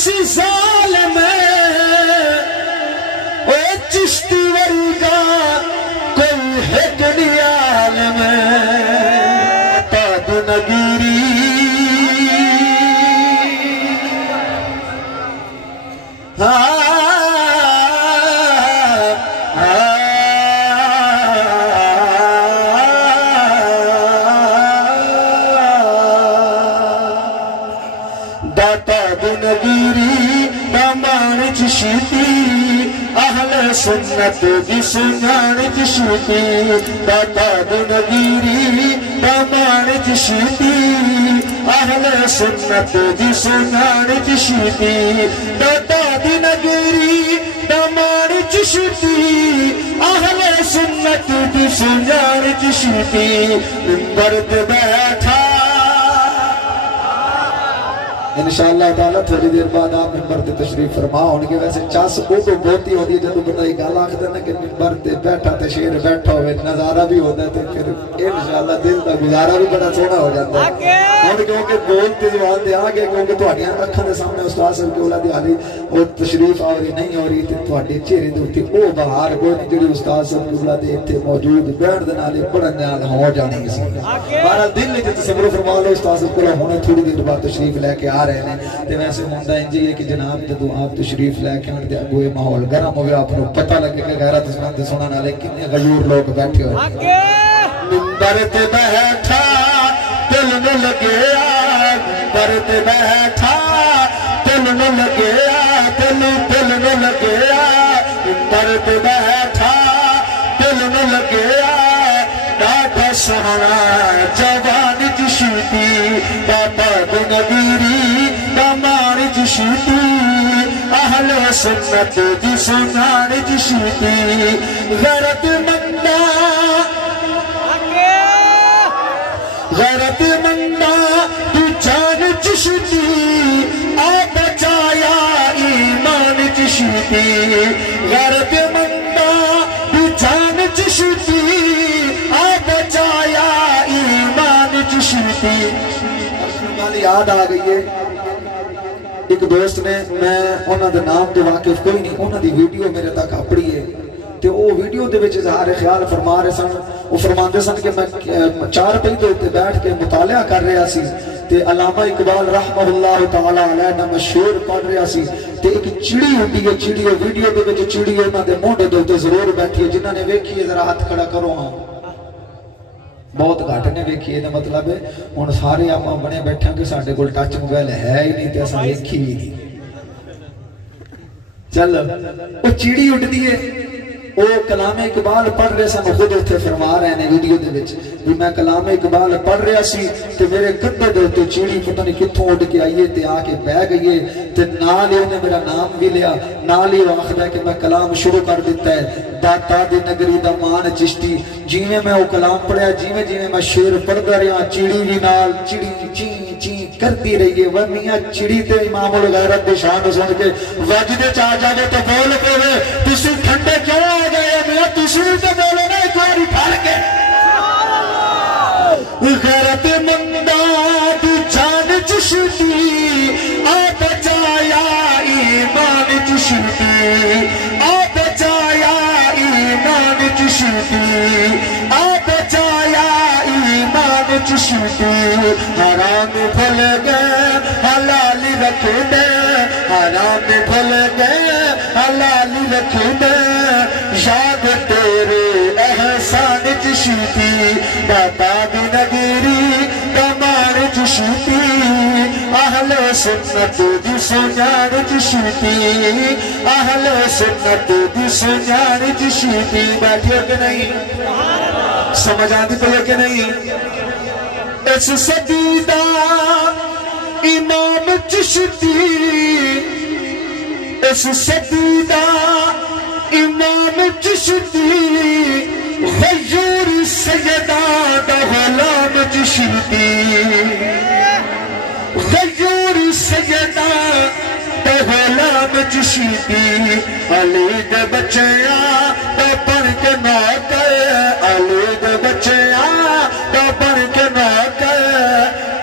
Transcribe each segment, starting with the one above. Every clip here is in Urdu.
کسی ظالم او چشتی ورگا کوئی حق نہیں عالم تاد نگیری سنت دی سنان جشتی داتا دی نگیری دامان جشتی اہل سنت دی سنان جشتی داتا دی نگیری دامان جشتی اہل سنت دی سنان جشتی منبر پہ بیٹھا انشاءاللہ تعالیٰ تھوڑی دیر بعد آپ منبر تے تشریف فرما ہونگے ویسے چاس کو بہتی ہوتی ہے جدو بندائی گالا آخر دینا کہ منبر تے بیٹھا تے شیر بیٹھا ہوئے نظارہ بھی ہوتا ہے تو پھر انشاءاللہ دل کا گزارہ بھی بڑا سونا ہو جاتا ہے اور کیونکہ بولتے زبان دے آگے کیونکہ تواڈیاں اکھاں دے سامنے استاد صاحب کی اولاد حالی اور تشریف آوری نہیں ہو رہی تے تواڈے چہرے دے اوتے او بہار کوئی نہیں جڑی استاد صاحب کی اولاد ایتھے موجود بیٹھ دے نال پڑھن نال ہو جانی سی بہرحال دل وچ تصور فرما لو استاد صاحب کو ہونے تھوڑی دیر بعد تشریف لے کے آ رہے ہیں تے ویسے ہوندہ ہے جی کہ جناب جدو آپ تشریف لے کے آنے اگوئے ماحول گرم ہوئے آپ کو پتہ لگے کہ غیرت اسمان تے سنانا لیکن غیور لوگ بیٹھے ہوئے منبر تے بیٹھا دل میں لگے منبر تے بیٹھا دل میں لگے دل میں لگے منبر تے بیٹھا دل میں لگے ڈاٹا سہنا جوان جشتی بابا نگیری دامان جشتی اہل سنت دی سنان جشتی غیرت مندہ غیرت مندہ دی جان جشتی آ بچایا ایمان جشتی غیرت مندہ دی جان جشتی آ بچایا ایمان جشتی یاد آ گئی ہے ایک دوست نے میں انہاں دے نام دے واقف کوئی نہیں انہاں دی ویڈیو میرے تک اپڑی ہے تے او ویڈیو دے وچ اظہار خیال فرما رہے سن او فرماندے سن کہ میں چار پہی دے اوتے بیٹھ کے مطالعہ کر رہا سی تے علامہ اقبال رحمہ اللہ تعالی علیہ نہ مشہور پڑھ رہا سی تے ایک چڑی ہوندی ہے چڑی ویڈیو دے وچ چڑی انہاں دے مونڈے دے اوتے ضرور بیٹھی ہے جنہاں نے ویکھی ہے ذرا ہاتھ کھڑا کرو ہاں بہت گھٹ نے ویکھی ہے مطلب ہے ہن سارے آپ بنے بیٹھے کہ ساڈے کول ٹچ موبائل ہے ہی نہیں تے اساں ویکھی ہی نہیں چل او چیڑی اڑدی ہے او کلام اقبال پڑھ رہے سن خود اتنے فرما رہے ہیں ویڈیو دے وچ بھی میں کلام اقبال پڑھ رہا سی تے میرے کندھے دے اوتے چیڑی پتہ نہیں کتھوں اڑ کے آئیے تے آ کے بہ گئی ہے تے نال ہی انہیں میرا نام بھی لیا نال ہی آخدا ہے کہ میں کلام شروع کر دیتا ہے داتا دی نگری دا مان چشتی جیویں میں وہ کلام پڑھیا جیویں جیویں میں شعر پڑھدا رہا چیڑی بھی نال چیڑی چیں چیں کرتی رہی ہے وہ میاں چڑی تے امام الغیرت دی شان سن کے وجدے چا جاوے تو بول پے تسی ٹھنڈے کیوں آ گئے میاں تسی تے بولو نا ایک بار پھڑ کے غیرت مندہ دی جان چشتی آ بچایا ایمان چشتی آ بچایا ایمان چشتی آ بچایا ایمان چشتی حرام بھول گئے حلال رکھ دے حرام بھول گئے حلال رکھ دے یاد تیرے احسان چشتی بابا دی نگری دمان چشتی اہل سنت دی سنان چشتی اہل سنت دی سنان چشتی بیٹھے کہ نہیں سمجھ آتی پہ کہ نہیں اس صدیدہ امام چشتی اس صدیدہ امام چشتی غیور سیدہ دا غلام چشتی غیور سیدہ دا غلام چشتی علی دے بچیاں دا پڑھ کے نوکر علی دے بچیاں دا پڑھ کے نوکر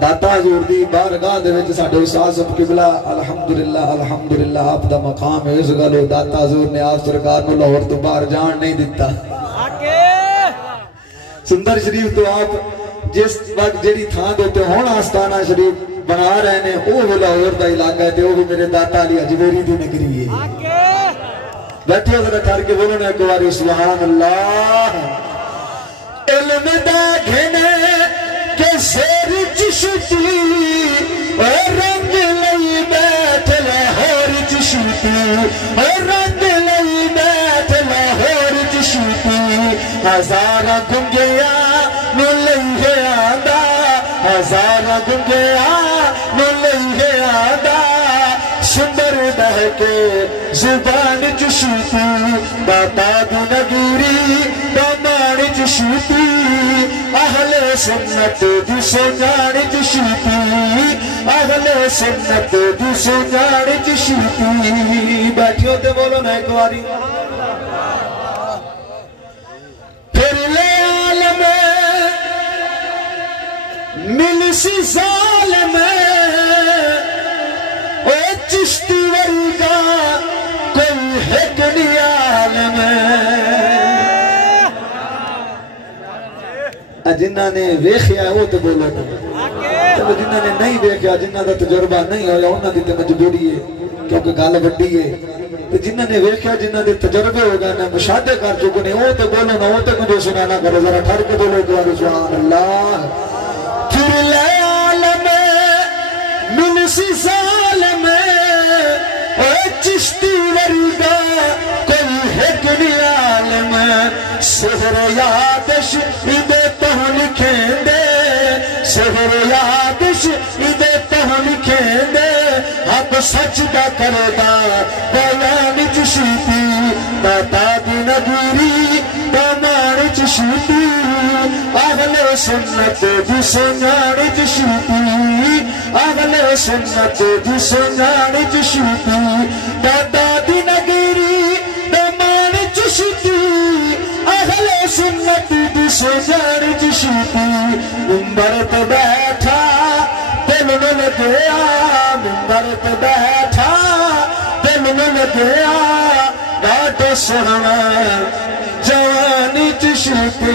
داتا حضور دی بارگاہ دے وچ ساڈے استاد صاحب قبلہ الحمدللہ آپ دا مقام ہے اس گلو داتا حضور نے آپ سرکار نو لاہور تو باہر جان نہیں دیتا سندر شریف تو آپ جس وقت جیڑی تھان دیتے ہون آستانہ شریف بنا رہے ہیں وہ بھی لاہور دا علاقہ ہے وہ بھی میرے داتا علی اجمیری دی نگری ہے بیٹھے ذرا ٹھہر کے بولو نا ایک بار سبحان اللہ علم دا گھنے کہ زیر چشتی اور رنگ لئی بیٹھ لاہور چشتی اور رنگ لئی بیٹھ لاہور چشتی ہزارہ گنگیا نو لئی آدھا ہزارہ گنگیا نو لئی آدھا سندر بہ کے زبان چشتی داتا دی نگیری دامان چشتی اہل سنت دی سنجان چشتی اہل سنت دی سنجان چشتی بیٹھی ہوتے بولو نا ایک باری پھر لے عالم مل سی ظالم اے چشتی ورگا کوئی ہکڑی عالم جنہاں نے ویکھیا ہے وہ تو بولو چلو جنہاں نے نہیں ویکھیا جنہاں دا تجربہ نہیں ہویا انہاں دی تے مجبوری ہے کیونکہ گل وڈی ہے تو جنہاں نے ویکھیا جنہاں دے تجربے ہو گئے نا مشاہدے کر چکے نے وہ تو بولو نا وہ تو مجھے سنانا کرو ذرا ٹھہر کے بولو ایک بار سبحان اللہ پھر لے عالم من سی ظالم اے چشتی ورگا کوئی ہکڑی عالم سحر یادش ادے تہن کھیندے سحر یادش ادے تہن کھیندے حق سچ دا کردہ بیان چشتی داتا دی نگیری دامان چشتی اہل سنت دی سنجان چشتی اہل سنت دی سنجان چشتی داتا دی نگیری دامان چشتی اہل سنت دی سنجان چشتی منبر تے بیٹھا دل نو لگیا منبر تے بیٹھا دل نو لگیا ڈاڈا سونا جوانی چشتی